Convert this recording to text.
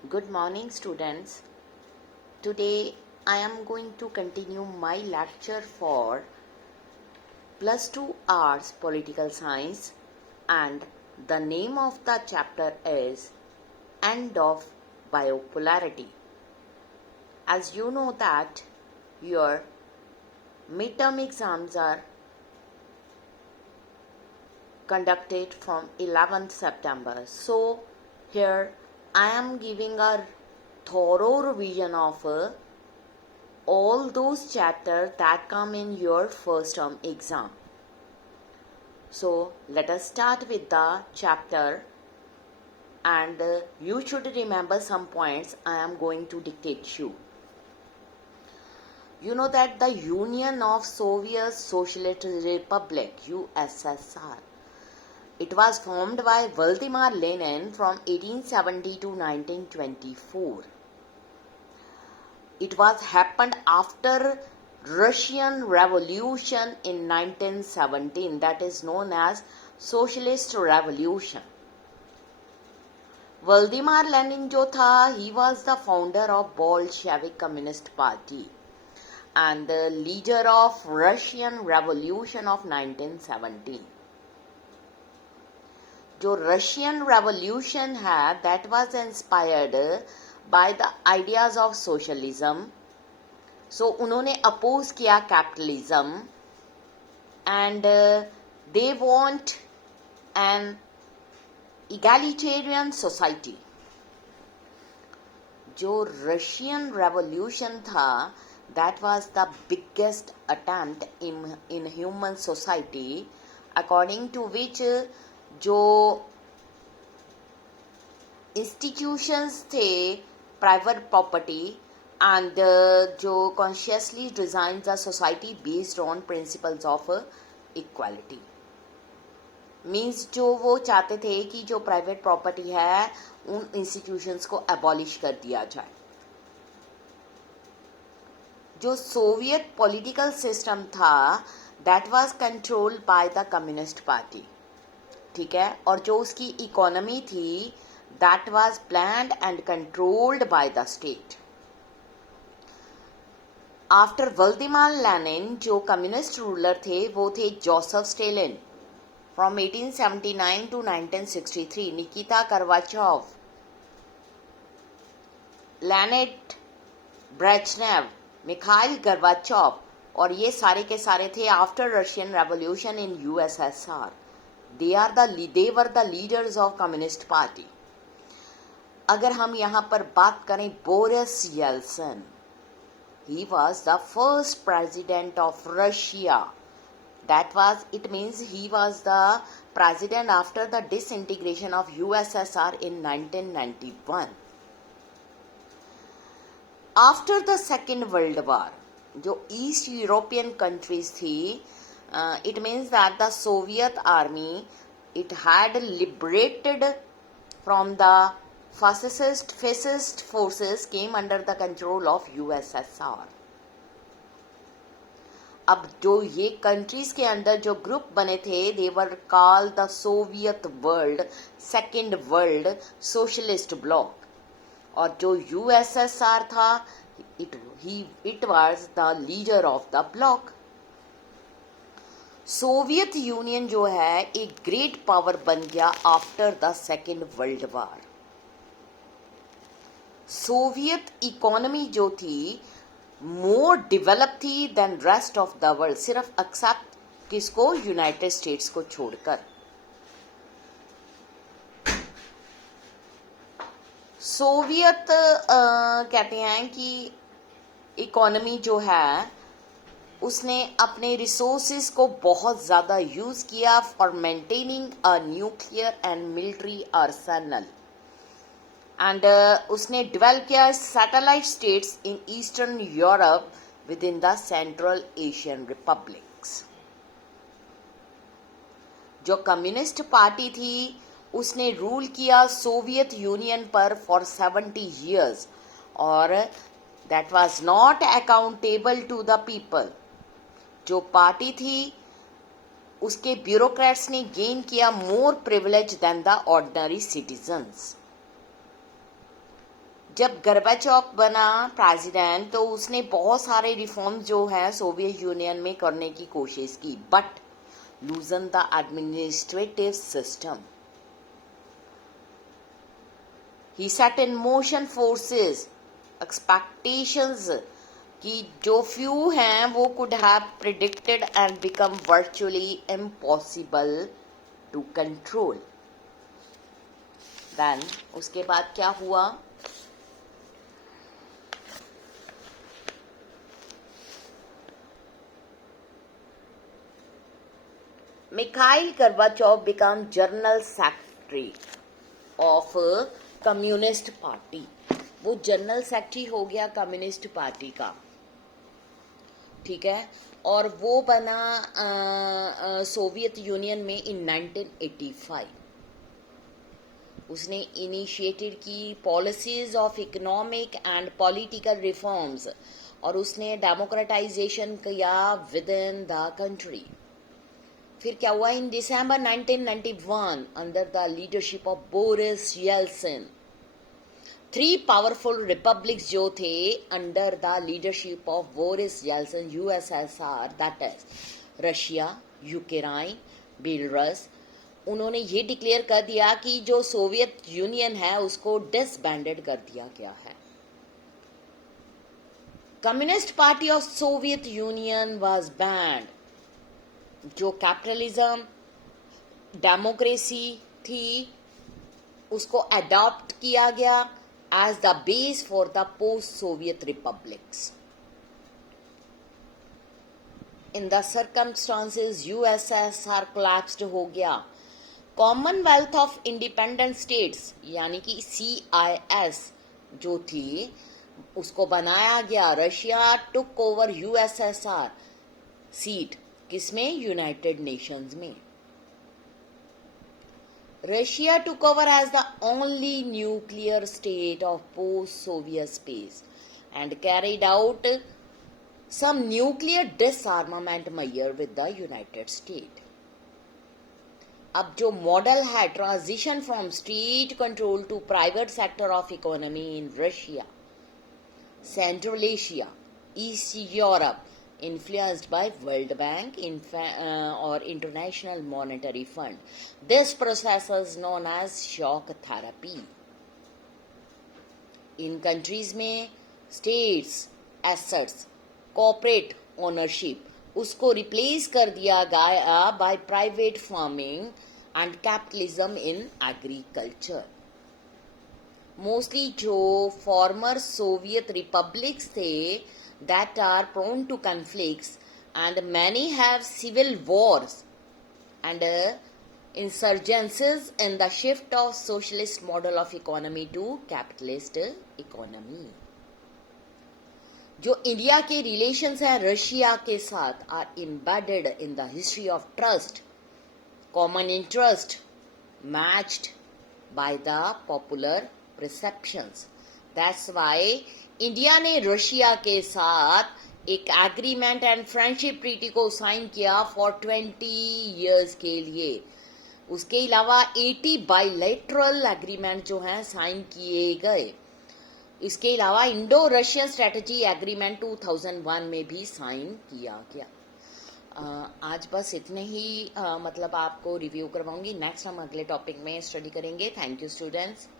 Good morning, students. Today I am going to continue my lecture for plus 2 Arts Political Science, and the name of the chapter is End of Bipolarity. As you know that your midterm exams are conducted from 11th September. So here I am giving a thorough revision of all those chapters that come in your first term exam. So let us start with the chapter, and you should remember some points I am going to dictate you. You know that the Union of Soviet Socialist Republic, USSR, it was formed by Vladimir Lenin from 1870 to 1924. It was happened after Russian Revolution in 1917, that is known as Socialist Revolution. Vladimir Lenin जो था, he was the founder of Bolshevik Communist Party and the leader of Russian Revolution of 1917. जो Russian revolution है that was inspired by the ideas of socialism. So उन्होंने oppose किया capitalism and they want an egalitarian society. जो Russian revolution था that was the biggest attempt in human society, according to which जो institutions थे private property and जो consciously design the society based on principles of equality. Means जो वो चाहते थे कि जो प्राइवेट प्रॉपर्टी है उन इंस्टीट्यूशंस को एबॉलिश कर दिया जाए. जो सोवियत पॉलिटिकल सिस्टम था that was controlled by the communist party, ठीक है, और जो उसकी इकोनॉमी थी that was planned and controlled by the state. After Vladimir Lenin जो कम्युनिस्ट रूलर थे वो थे Joseph Stalin from 1879 to 1963, Nikita कर्बाचोव, लेनिड ब्रेजनेव, मिखाइल गोर्बाचोव, और ये सारे के सारे थे after Russian revolution in USSR. They were the leaders of Communist Party. अगर हम यहाँ पर बात करें Boris Yeltsin, he was the first president of Russia. It means he was the president after the disintegration of USSR in 1991. After the Second World War, जो East European countries थी, it means that the Soviet army, it had liberated from the fascist forces came under the control of USSR. अब जो ये countries के अंदर जो group बने थे they were called the Soviet World Second World Socialist Bloc, और जो USSR था it was the leader of the bloc. Soviet Union जो है एक ग्रेट पावर बन गया after the second world war. Soviet economy जो थी मोर डेवलप थी then rest of the world, सिर्फ एक्सेप्ट किसको, यूनाइटेड स्टेट्स को छोड़कर. सोवियत कहते हैं कि इकोनॉमी जो है उसने अपने रिसोर्सेज को बहुत ज़्यादा यूज़ किया for maintaining a nuclear and military arsenal, and उसने डेवलप किया satellite states in Eastern Europe with in the Central Asian republics. जो कम्युनिस्ट पार्टी थी उसने रूल किया सोवियत यूनियन पर फॉर 70 years, और that was not accountable to the people. जो party थी उसके ब्यूरोक्रेट्स ने गेन किया more privilege than the ordinary citizens. जब गर्बाचॉफ बना प्रेसिडेंट तो उसने बहुत सारे रिफॉर्म जो है सोवियत यूनियन में करने की कोशिश की, but loosen the administrative system. He set in motion forces expectations कि जो फ्यू हैं वो could have predicted and become virtually impossible to control. Then उसके बाद क्या हुआ? Mikhail Gorbachev became general secretary of communist party. वो जनरल सेक्रेटरी हो गया कम्युनिस्ट पार्टी का, ठीक है. और वो बना सोवियत यूनियन में इन 1985. उसने इनिशिएटेड की policies of economic and political reforms और उसने डेमोक्रेटाइजेशन किया विद इन द कंट्री. फिर क्या हुआ? इन दिसंबर 1991 under the leadership of Boris Yeltsin, 3 powerful republics जो थे under the leadership of Boris Yeltsin USSR, that is Russia, Ukraine, Belarus, उन्होंने ये डिक्लेयर कर दिया कि जो सोवियत यूनियन है उसको डिसबैंडेड कर दिया गया है. Communist party of Soviet Union was banned. जो कैपिटलिज्म डेमोक्रेसी थी उसको अडॉप्ट किया गया as the base for the post Soviet republics. In the circumstances USSR collapsed हो गया. कॉमनवेल्थ ऑफ इंडिपेंडेंट स्टेट्स यानी कि CIS जो थी उसको बनाया गया. Russia took over USSR seat किसमें? यूनाइटेड नेशंस में. Russia took over as the only nuclear state of post Soviet space and carried out some nuclear disarmament measure with the United State. अब जो model है transition from state control to private sector of economy in Russia, central Asia, east Europe, influenced by World Bank or International Monetary Fund. This process is known as shock therapy. In countries में states assets corporate ownership उसको replace कर दिया गया by private farming and capitalism in agriculture. Mostly जो former Soviet republics थे that are prone to conflicts and many have civil wars and insurgencies in the shift of socialist model of economy to capitalist economy. जो India के relations हैं Russia के साथ are embedded in the history of trust, common interest matched by the popular perceptions. That's why India ने Russia के साथ एक agreement and friendship treaty को साइन किया फॉर 20 इयर्स के लिए. उसके अलावा 80 बायलैटरल एग्रीमेंट जो हैं साइन किए गए. इसके अलावा इंडो रशियन स्ट्रेटजी एग्रीमेंट 2001 में भी साइन किया गया. आज बस इतने ही मतलब आपको रिव्यू करवाऊंगी. नेक्स्ट हम अगले टॉपिक में स्टडी करेंगे. Thank you students.